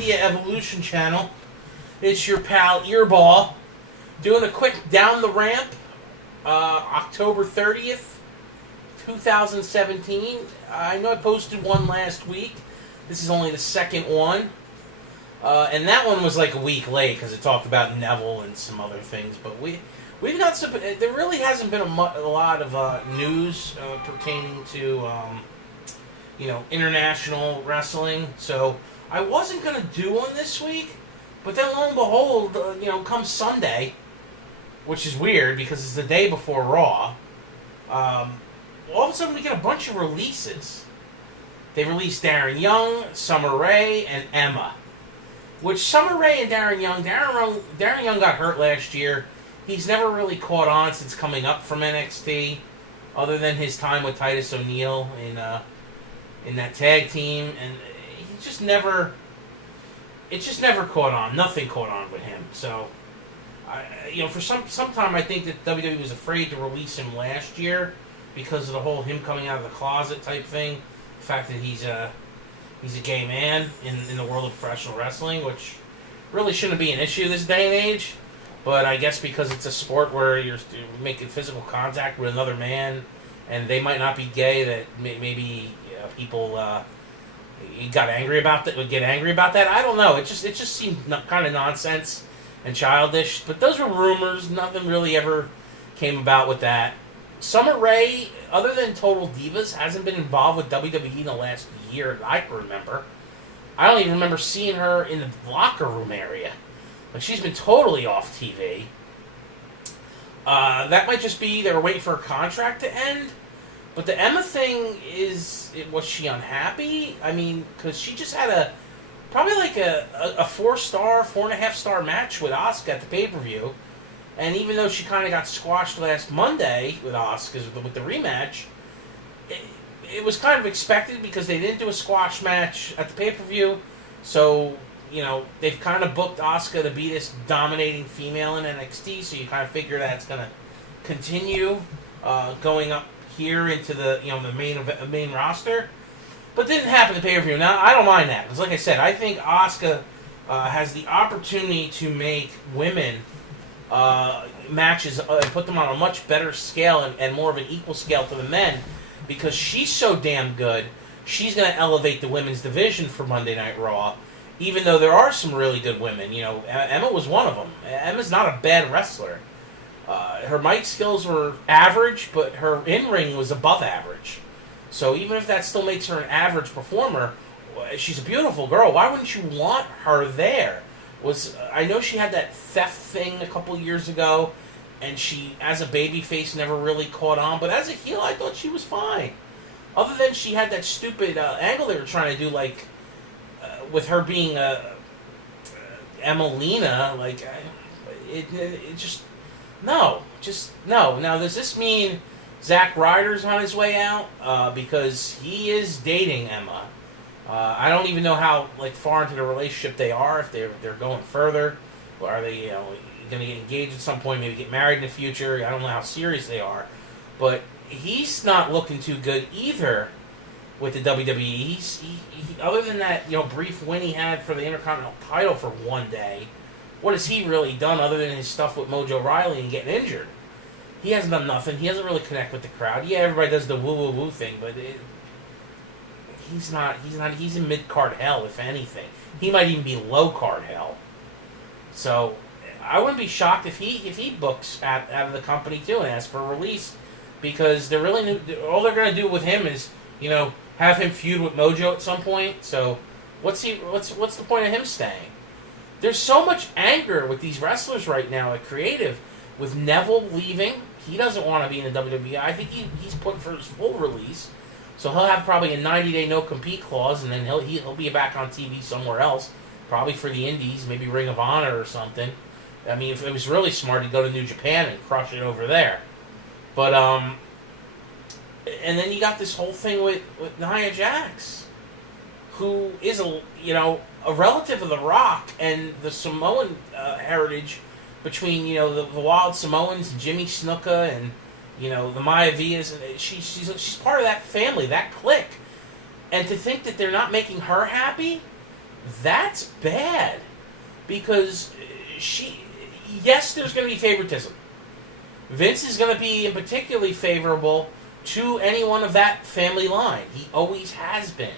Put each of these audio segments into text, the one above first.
Media Evolution channel. It's your pal Eirbal doing a quick down the ramp. October 30th, 2017. I know I posted one last week. This is only the second one. And that one was like a week late because it talked about Neville and some other things. But we've got some. There really hasn't been a lot of news pertaining to international wrestling. So I wasn't gonna do one this week, but then lo and behold, come Sunday, which is weird because it's the day before Raw. All of a sudden we get a bunch of releases. They released Darren Young, Summer Rae, and Emma. Which Summer Rae and Darren Young got hurt last year. He's never really caught on since coming up from NXT, other than his time with Titus O'Neil in that tag team, and he just never. It just never caught on. Nothing caught on with him. So, for some time I think that WWE was afraid to release him last year because of the whole him coming out of the closet type thing. The fact that he's a gay man in the world of professional wrestling, which really shouldn't be an issue this day and age. But I guess because it's a sport where you're making physical contact with another man, and they might not be gay, that maybe people got angry about that. Would get angry about that. I don't know. It just seemed kind of nonsense and childish. But those were rumors. Nothing really ever came about with that. Summer Rae, other than Total Divas, hasn't been involved with WWE in the last year that I can remember. I don't even remember seeing her in the locker room area. Like, she's been totally off TV. That might just be they were waiting for her contract to end. But the Emma thing was she unhappy? I mean, because she just had probably like a 4-star, 4.5-star match with Asuka at the pay-per-view. And even though she kind of got squashed last Monday with Asuka with the rematch, it was kind of expected because they didn't do a squash match at the pay-per-view. So, they've kind of booked Asuka to be this dominating female in NXT, so you kind of figure that's going to continue going up here into the the main roster. But it didn't happen at the pay-per-view. Now, I don't mind that, because like I said, I think Asuka has the opportunity to make women matches and put them on a much better scale and more of an equal scale to the men, because she's so damn good. She's going to elevate the women's division for Monday Night Raw, even though there are some really good women. Emma was one of them. Emma's not a bad wrestler. Her mic skills were average, but her in-ring was above average. So even if that still makes her an average performer, she's a beautiful girl. Why wouldn't you want her there? I know she had that theft thing a couple years ago, and she, as a babyface, never really caught on. But as a heel, I thought she was fine. Other than she had that stupid angle they were trying to do, like, with her being Emelina, like, it just... No. Now, does this mean Zack Ryder's on his way out? Because he is dating Emma. I don't even know how far into the relationship they are, if they're going further, or are they going to get engaged at some point, maybe get married in the future. I don't know how serious they are, but he's not looking too good either with the WWE. He other than that brief win he had for the Intercontinental title for one day, what has he really done other than his stuff with Mojo Rawley and getting injured? He hasn't done nothing. He doesn't really connect with the crowd. Yeah, everybody does the woo-woo-woo thing, but he's not. He's in mid-card hell, if anything. He might even be low-card hell. So I wouldn't be shocked if he books out of the company too and asks for a release, because they're really all they're going to do with him is have him feud with Mojo at some point. So what's the point of him staying? There's so much anger with these wrestlers right now at creative, with Neville leaving. He doesn't want to be in the WWE. I think he's put for his full release. So he'll have probably a 90-day no-compete clause, and then he'll be back on TV somewhere else, probably for the Indies, maybe Ring of Honor or something. I mean, if it was really smart, he'd go to New Japan and crush it over there. But and then you got this whole thing with Nia Jax, who is a relative of The Rock and the Samoan heritage between the Wild Samoans, Jimmy Snuka, and the Maiavias. She's part of that family, that clique. And to think that they're not making her happy That's bad. Because yes, there's going to be favoritism. Vince is going to be particularly favorable to anyone of that family line. He always has been.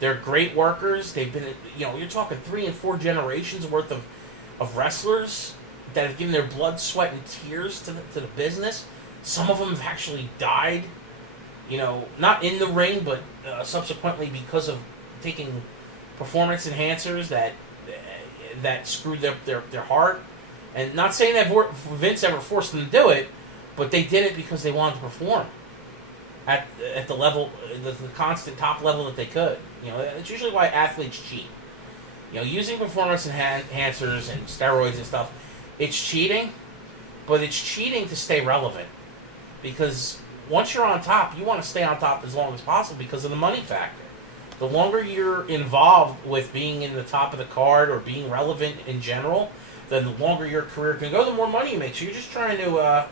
They're great workers. They've been, you're talking 3 and 4 generations worth of wrestlers that have given their blood, sweat, and tears to the business. Some of them have actually died, not in the ring, but subsequently because of taking performance enhancers that screwed up their heart. And not saying that Vince ever forced them to do it, but they did it because they wanted to perform at the level, the constant top level that they could. It's usually why athletes cheat. Using performance enhancers and steroids and stuff, it's cheating, but it's cheating to stay relevant. Because once you're on top, you want to stay on top as long as possible because of the money factor. The longer you're involved with being in the top of the card or being relevant in general, then the longer your career can go, the more money you make. So you're just trying to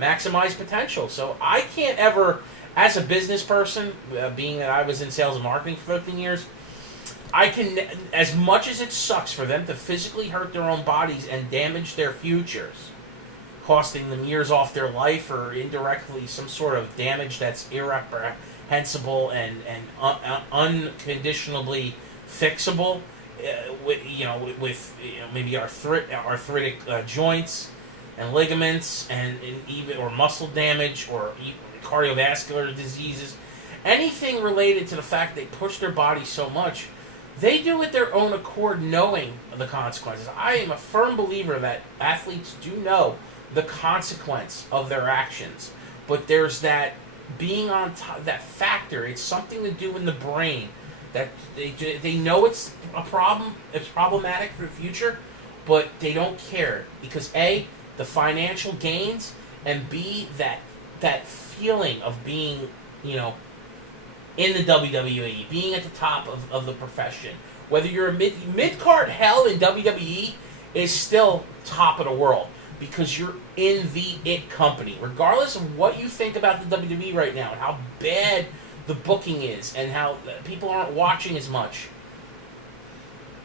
maximize potential. So I can't ever, as a business person, being that I was in sales and marketing for 13 years, I can, as much as it sucks for them to physically hurt their own bodies and damage their futures, costing them years off their life or indirectly some sort of damage that's irreprehensible and unconditionally fixable, with maybe arthritic joints and ligaments and even or muscle damage or cardiovascular diseases, anything related to the fact they push their body so much, they do it their own accord, knowing the consequences. I am a firm believer that athletes do know the consequence of their actions, but there's that being on top, that factor. It's something to do in the brain that they know it's a problem, it's problematic for the future, but they don't care because A, the financial gains, and B, that feeling of being, in the WWE, being at the top of the profession. Whether you're a mid-card, hell in WWE is still top of the world because you're in the it company. Regardless of what you think about the WWE right now and how bad the booking is and how people aren't watching as much.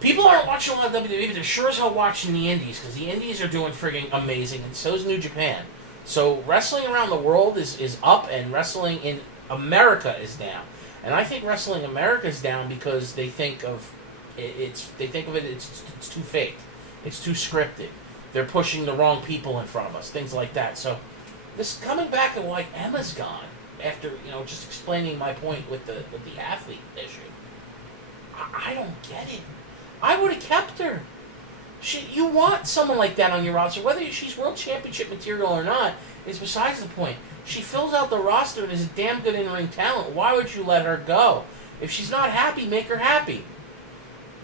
People aren't watching a lot of WWE, but they're sure as hell watching the indies because the indies are doing friggin' amazing, and so is New Japan. So wrestling around the world is up, and wrestling in America is down. And I think Wrestling America is down because they think of it's too fake. It's too scripted. They're pushing the wrong people in front of us, things like that. So this coming back and why Emma's gone after, just explaining my point with the athlete issue. I don't get it. I would have kept her. You want someone like that on your roster, whether she's world championship material or not, is besides the point. She fills out the roster and is a damn good in-ring talent. Why would you let her go? If she's not happy, make her happy.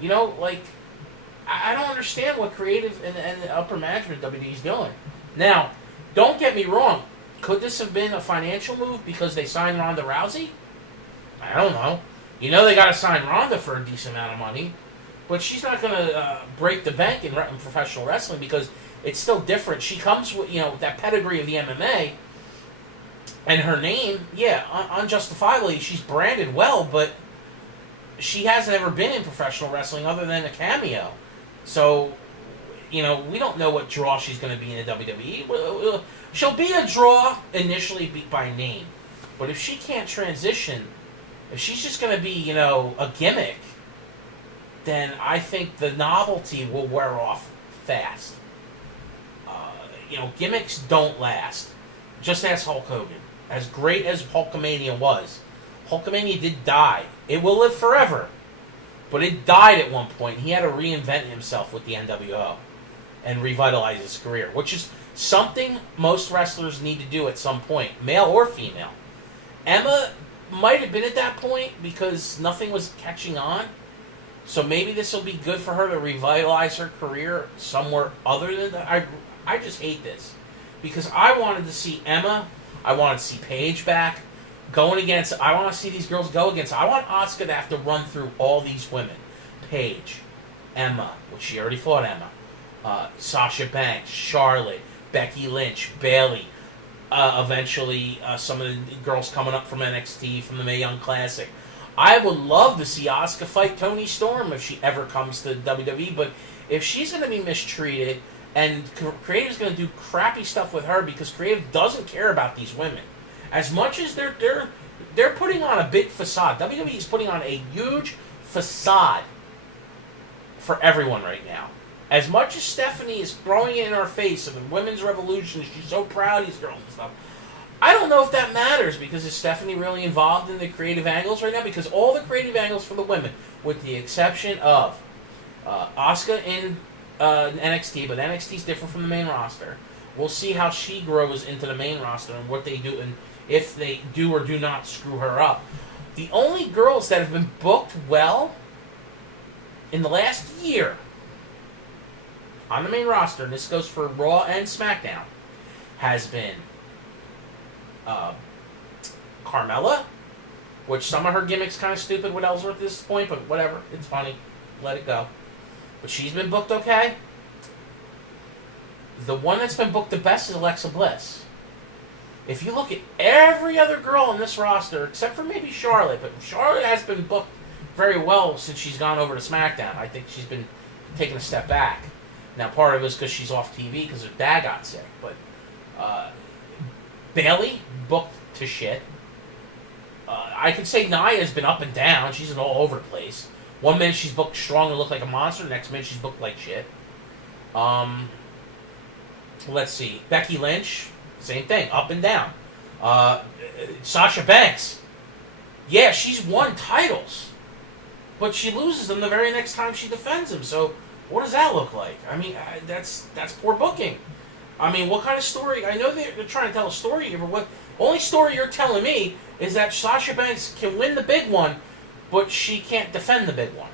I don't understand what creative and upper management WWE's doing. Now, don't get me wrong. Could this have been a financial move because they signed Ronda Rousey? I don't know. They got to sign Ronda for a decent amount of money. But she's not going to break the bank in professional wrestling because it's still different. She comes with, that pedigree of the MMA. And her name, unjustifiably, she's branded well, but she hasn't ever been in professional wrestling other than a cameo. So, we don't know what draw she's going to be in the WWE. She'll be a draw initially by name. But if she can't transition, if she's just going to be, a gimmick, then I think the novelty will wear off fast. Gimmicks don't last. Just ask Hulk Hogan. As great as Hulkamania was, Hulkamania did die. It will live forever. But it died at one point. He had to reinvent himself with the NWO and revitalize his career, which is something most wrestlers need to do at some point, male or female. Emma might have been at that point because nothing was catching on. So maybe this will be good for her to revitalize her career somewhere other than that. I just hate this. Because I wanted to see Emma, I wanted to see Paige back, going against, I want to see these girls go against, I want Asuka to have to run through all these women. Paige, Emma, which she already fought Emma, Sasha Banks, Charlotte, Becky Lynch, Bayley, eventually some of the girls coming up from NXT, from the Mae Young Classic. I would love to see Asuka fight Toni Storm if she ever comes to WWE, but if she's going to be mistreated and Creative's going to do crappy stuff with her because Creative doesn't care about these women, as much as they're putting on a big facade. WWE is putting on a huge facade for everyone right now. As much as Stephanie is throwing it in our face of the women's revolution, she's so proud of these girls and stuff, I don't know if that matters, because is Stephanie really involved in the creative angles right now? Because all the creative angles for the women, with the exception of Asuka in NXT, but NXT is different from the main roster. We'll see how she grows into the main roster and what they do, and if they do or do not screw her up. The only girls that have been booked well in the last year on the main roster, and this goes for Raw and SmackDown, has been Carmella, which some of her gimmicks kind of stupid with Ellsworth at this point, but whatever, it's funny, let it go. But she's been booked okay. The one that's been booked the best is Alexa Bliss. If you look at every other girl on this roster, except for maybe Charlotte, but Charlotte has been booked very well since she's gone over to SmackDown. I think she's been taking a step back. Now, part of it is because she's off TV because her dad got sick, but Bayley booked to shit. I could say Nia's been up and down. She's been all over the place. One minute she's booked strong and look like a monster. Next minute she's booked like shit. Let's see. Becky Lynch, same thing, up and down. Sasha Banks, yeah, she's won titles, but she loses them the very next time she defends them. So what does that look like? I mean, that's poor booking. I mean, what kind of story? I know they're trying to tell a story here, but what only story you're telling me is that Sasha Banks can win the big one, but she can't defend the big one.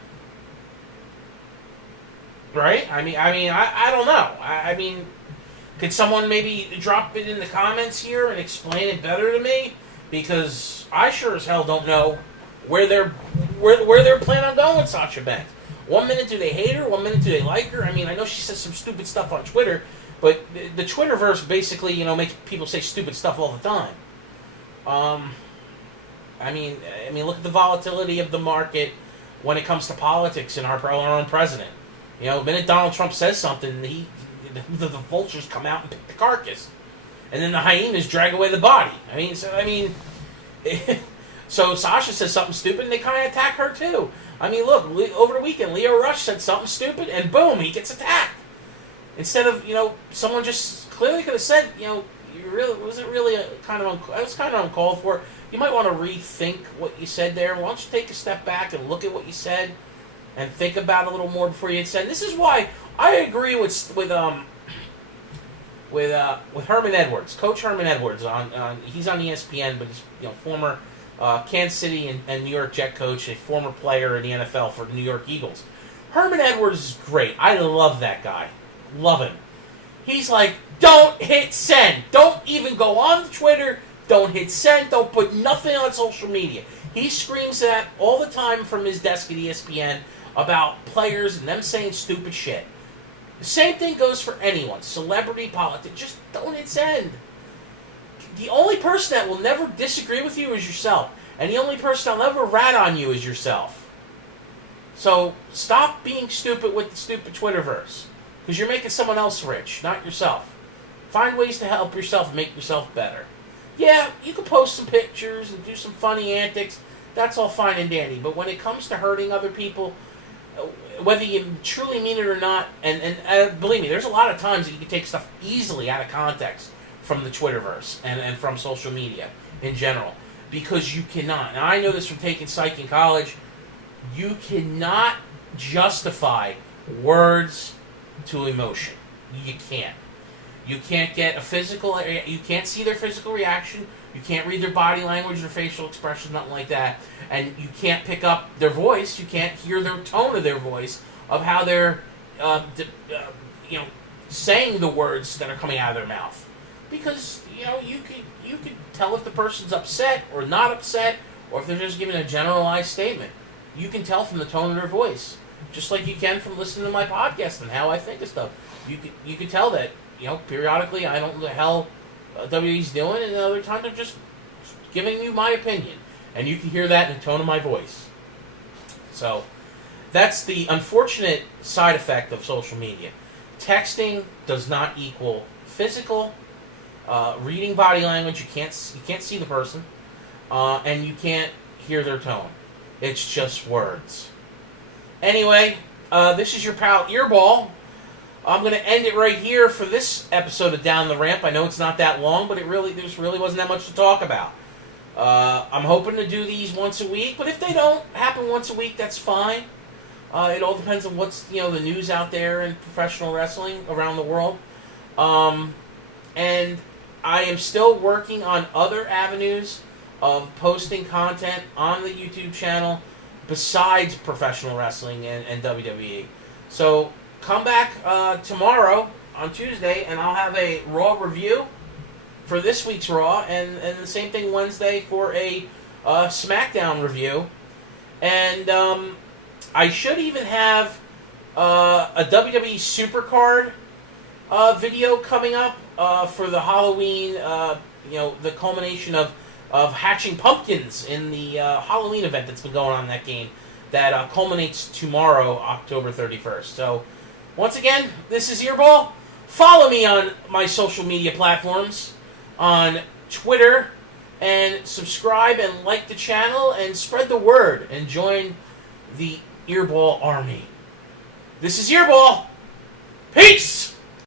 Right? I don't know. I mean, could someone maybe drop it in the comments here and explain it better to me? Because I sure as hell don't know where they're planning on going with Sasha Banks. One minute do they hate her, one minute do they like her. I mean, I know she says some stupid stuff on Twitter, but the Twitterverse basically, makes people say stupid stuff all the time. I mean, look at the volatility of the market when it comes to politics and our own president. The minute Donald Trump says something, the vultures come out and pick the carcass, and then the hyenas drag away the body. So Sasha says something stupid, and they kind of attack her too. I mean, look, over the weekend, Leo Rush said something stupid, and boom, he gets attacked. Instead of, someone just clearly could have said, it was kind of uncalled for. You might want to rethink what you said there. Why don't you take a step back and look at what you said and think about it a little more before you said. This is why I agree with Herman Edwards, Coach Herman Edwards. He's on ESPN, but he's former Kansas City and New York Jet coach, a former player in the NFL for the New York Eagles. Herman Edwards is great. I love that guy. Love him. He's like, don't hit send. Don't even go on Twitter. Don't hit send. Don't put nothing on social media. He screams that all the time from his desk at ESPN about players and them saying stupid shit. The same thing goes for anyone. Celebrity, politics. Just don't hit send. The only person that will never disagree with you is yourself. And the only person that'll never rat on you is yourself. So stop being stupid with the stupid Twitterverse. Because you're making someone else rich, not yourself. Find ways to help yourself and make yourself better. Yeah, you can post some pictures and do some funny antics. That's all fine and dandy. But when it comes to hurting other people, whether you truly mean it or not, and believe me, there's a lot of times that you can take stuff easily out of context from the Twitterverse and from social media in general. Because you cannot. Now, I know this from taking psych in college. You cannot justify words to emotion. You can't. You can't get a physical. You can't see their physical reaction. You can't read their body language or facial expression, nothing like that. And you can't pick up their voice. You can't hear their tone of their voice of how they're, saying the words that are coming out of their mouth. Because you could tell if the person's upset or not upset, or if they're just giving a generalized statement. You can tell from the tone of their voice. Just like you can from listening to my podcast and how I think of stuff. You can tell that, periodically I don't know the hell WWE's doing, and other times I'm just giving you my opinion. And you can hear that in the tone of my voice. So, that's the unfortunate side effect of social media. Texting does not equal physical. Reading body language, you can't see the person, and you can't hear their tone. It's just words. Anyway, this is your pal Eirbal. I'm going to end it right here for this episode of Down the Ramp. I know it's not that long, but there really wasn't that much to talk about. I'm hoping to do these once a week, but if they don't happen once a week, that's fine. It all depends on what's the news out there in professional wrestling around the world. And I am still working on other avenues of posting content on the YouTube channel besides professional wrestling and WWE. So come back tomorrow on Tuesday, and I'll have a Raw review for this week's Raw, and the same thing Wednesday for a SmackDown review. And I should even have a WWE Supercard video coming up for the Halloween, the culmination of hatching pumpkins in the Halloween event that's been going on in that game that culminates tomorrow, October 31st. So, once again, this is Eirbal. Follow me on my social media platforms on Twitter, and subscribe and like the channel and spread the word and join the Eirbal Army. This is Eirbal. Peace!